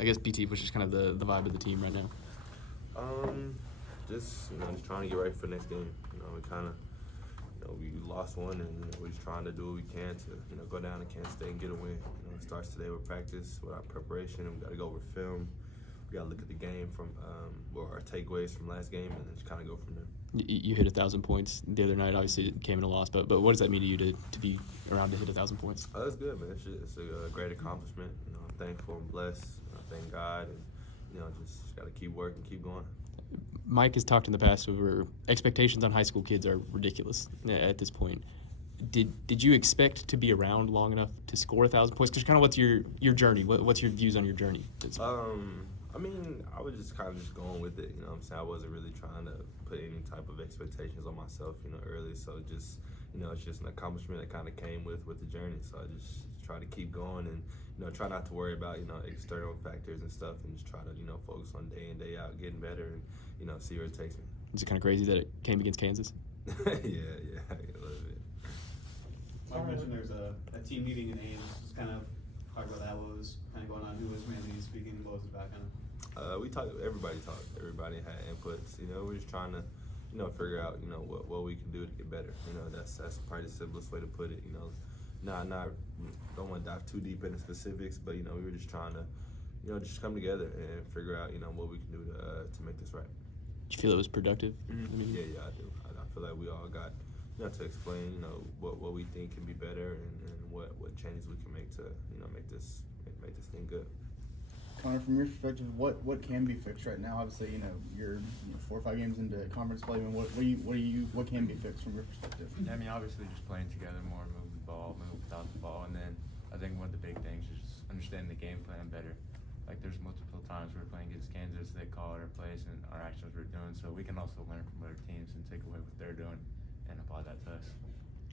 I guess BT was just kind of the vibe of the team right now. Just trying to get ready for the next game. We kind of we lost one, and we're just trying to do what we can to go down to Kansas State and get a win. It starts today with practice, with our preparation, and we got to go over film. We got to look at the game from or our takeaways from last game, and then just kind of go from there. You hit 1,000 points the other night. Obviously, it came in a loss, but what does that mean to you to be around to hit 1,000 points? That's good, man. It's a great accomplishment. I'm thankful and blessed. I thank God, and just got to keep working, keep going. Mike has talked in the past where expectations on high school kids are ridiculous at this point. Did you expect to be around long enough to score 1,000 points? Because kind of what's your journey? What's your views on your journey? I mean, I was just kind of just going with it. What I'm saying? I wasn't really trying to put any type of expectations on myself, early. So just, it's just an accomplishment that kind of came with the journey. So I just try to keep going and, try not to worry about, external factors and stuff, and just try to, focus on day in, day out, getting better and, see where it takes me. Is it kind of crazy that it came against Kansas? yeah, a little bit. Mike mentioned there's a team meeting in Ames. Just kind of talk about that. What was kind of going on? Who was mainly speaking? What was the background? We talked. Everybody talked. Everybody had inputs. We're just trying to, figure out, what we can do to get better. That's probably the simplest way to put it. Not don't want to dive too deep into specifics, but we were just trying to, just come together and figure out, what we can do to make this right. Did you feel it was productive? Mm-hmm. Yeah, I do. I feel like we all got, to explain, what we think can be better and what changes we can make to, make this thing good. Connor, from your perspective, what can be fixed right now? Obviously, you're 4 or 5 games into conference play. I mean, what can be fixed from your perspective? I mean, obviously, just playing together more, move the ball, move without the ball, and then I think one of the big things is just understanding the game plan better. Like, there's multiple times we're playing against Kansas, they call our plays and our actions we're doing, so we can also learn from other teams and take away what they're doing and apply that to us.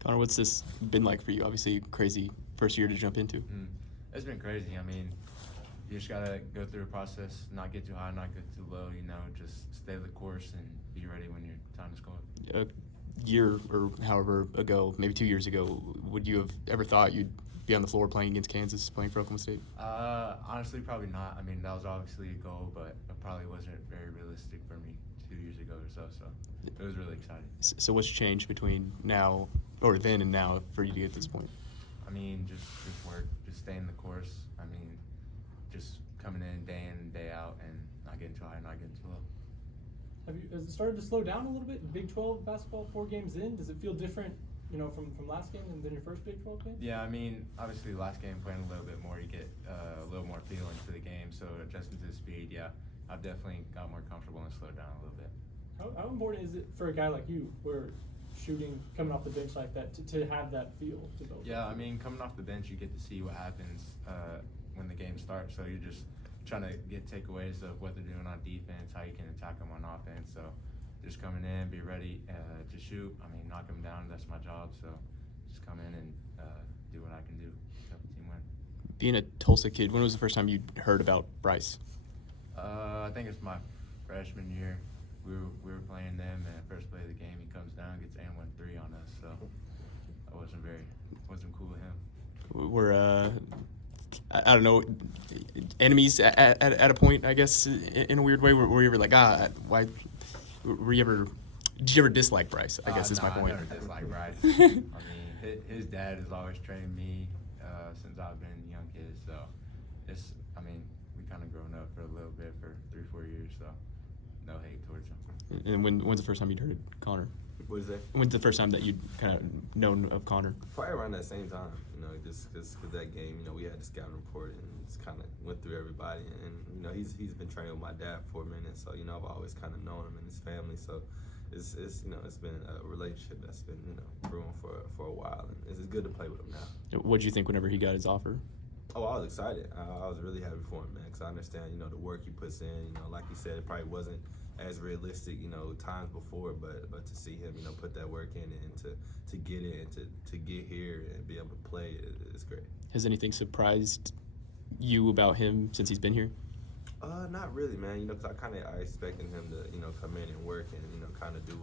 Connor, what's this been like for you? Obviously, crazy first year to jump into. It's been crazy. I mean, you just gotta go through a process, not get too high, not get too low. Just stay the course and be ready when your time is going. A year or however ago, maybe 2 years ago, would you have ever thought you'd be on the floor playing against Kansas, playing for Oklahoma State? Honestly, probably not. I mean, that was obviously a goal, but it probably wasn't very realistic for me 2 years ago or so. So it was really exciting. So what's changed between now, or then and now, for you to get to this point? I mean, just work, just stay in the course. I mean, just coming in and day out and not getting too high, not getting too low. Has it started to slow down a little bit? Big 12 basketball, 4 games in, does it feel different, from last game than your first Big 12 game? Yeah, I mean, obviously last game playing a little bit more, you get a little more feeling to the game. So adjusting to the speed, yeah, I've definitely got more comfortable and slowed down a little bit. How important is it for a guy like you, where shooting, coming off the bench like that, to have that feel to go? Yeah, I mean, coming off the bench, you get to see what happens when the game starts. So you're just trying to get takeaways of what they're doing on defense, how you can attack them on offense. So just coming in, be ready to shoot. I mean, knock them down, that's my job. So just come in and do what I can do to help the team win. Being a Tulsa kid, when was the first time you heard about Bryce? I think it's my freshman year. We were playing them, and first play of the game, he comes down, gets and 1-3 on us. So I wasn't cool with him. We're I don't know, enemies at a point, I guess, in a weird way. Were you ever like, why? Did you ever dislike Bryce? I guess is my point. I never disliked Bryce. I mean, his dad has always trained me since I've been a young kid. So we kind of grown up for a little bit for 3-4 years. So no hate towards him. And when's the first time you'd heard Connor? What is that? When's the first time that you'd kind of known of Connor? Probably around that same time, just because that game, we had the scouting report and just kind of went through everybody. And, he's been training with my dad for a minute, so, I've always kind of known him and his family. So it's been a relationship that's been, brewing for a while. And it's good to play with him now. What'd you think whenever he got his offer? Oh, I was excited. I was really happy for him, man, because I understand, the work he puts in. Like you said, it probably wasn't as realistic, times before, but to see him, put that work in and to get in, to get here and be able to play, it's great. Has anything surprised you about him since he's been here? Not really, man. Because I expected him to, come in and work and kind of do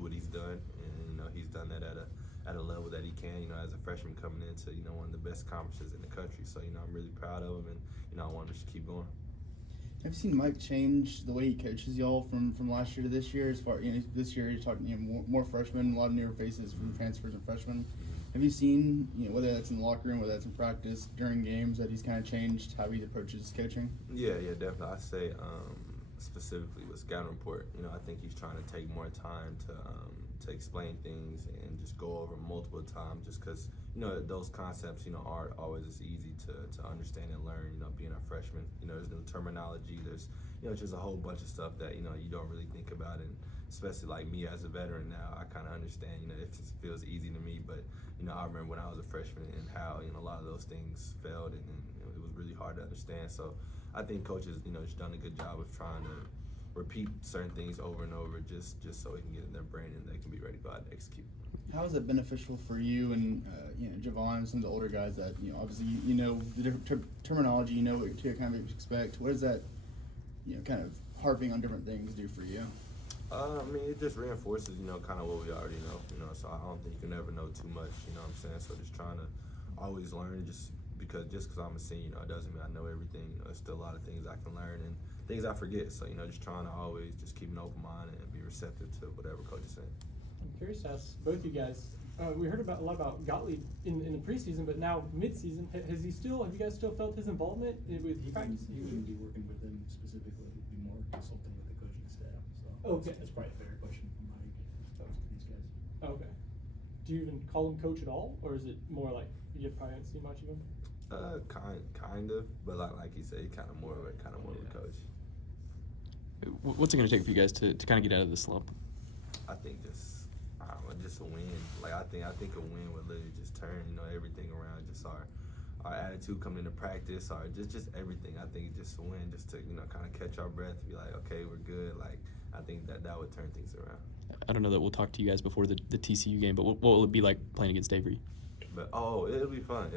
what he's done, and he's done that at a level that he can. As a freshman coming into one of the best conferences in the country. So I'm really proud of him, and I want him to keep going. Have you seen Mike change the way he coaches y'all from last year to this year? As far this year you're talking more freshmen, a lot of newer faces from transfers and freshmen. Have you seen whether that's in the locker room, whether that's in practice, during games, that he's kind of changed how he approaches coaching? Yeah, definitely. I say specifically with scouting report, I think he's trying to take more time to explain things and just go over multiple times, just because those concepts aren't always as easy to understand and learn. Being a freshman, there's new terminology, there's just a whole bunch of stuff that you don't really think about, and especially like me as a veteran now, I kind of understand. It just feels easy to me, but I remember when I was a freshman and how a lot of those things failed, and it was really hard to understand. So I think coaches just done a good job of trying to repeat certain things over and over, just so it can get in their brain and they can be ready to go out and execute. How is it beneficial for you and Javon and some of the older guys that obviously the different terminology, what to kind of expect? What does that kind of harping on different things do for you? I mean, it just reinforces kind of what we already know. So I don't think you can ever know too much. What I'm saying? So just trying to always learn, just because I'm a senior, it doesn't mean I know everything. There's still a lot of things I can learn and things I forget. So just trying to always just keep an open mind and be receptive to whatever coach is saying. I'm curious to ask both you guys. We heard a lot about Gottlieb in the preseason, but now mid-season, have you guys still felt his involvement with practice? He wouldn't be working with him specifically. He'd be more consulting with the coaching staff. So Okay. that's probably a fair question from Mike to these guys. Okay. Do you even call him coach at all, or is it more like you probably haven't seen much of him? Kind of, but like you said, kind of more of a coach. What's it going to take for you guys to kind of get out of this slump? I think just a win. Like I think a win would literally just turn everything around. Just our attitude coming into practice, or just everything. I think just a win, just to kind of catch our breath, be like, okay, we're good. Like I think that would turn things around. I don't know that we'll talk to you guys before the TCU game, but what will it be like playing against Avery? But it'll be fun.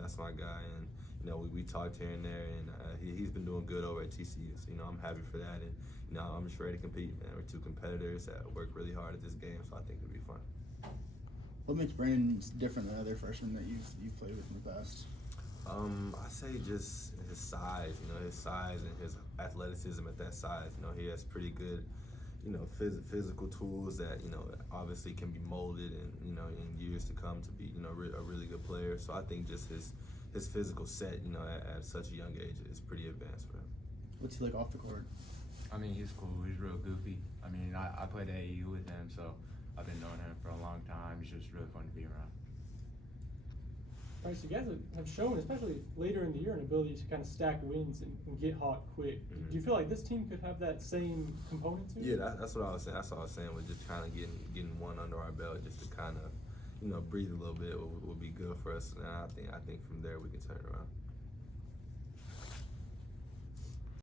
That's my guy, and we talked here and there, and he's been doing good over at TCU. So I'm happy for that, and I'm just ready to compete, man. We're two competitors that work really hard at this game, so I think it'll be fun. What makes Brandon different than other freshmen that you've played with in the past? I say just his size, and his athleticism at that size. He has pretty good, physical tools that, obviously can be molded and, in years to come to be, a really good player. So I think just his physical set, at such a young age is pretty advanced for him. What's he like off the court? I mean, he's cool. He's real goofy. I mean, I played AAU with him, so I've been knowing him for a long time. He's just really fun to be around. Bryce, you guys have shown, especially later in the year, an ability to kind of stack wins and get hot quick. Mm-hmm. Do you feel like this team could have that same component to it? Yeah, that's what I was saying. That's what I was saying. With just kind of getting one under our belt, just to kind of, breathe a little bit would be good for us. And I think from there we can turn it around.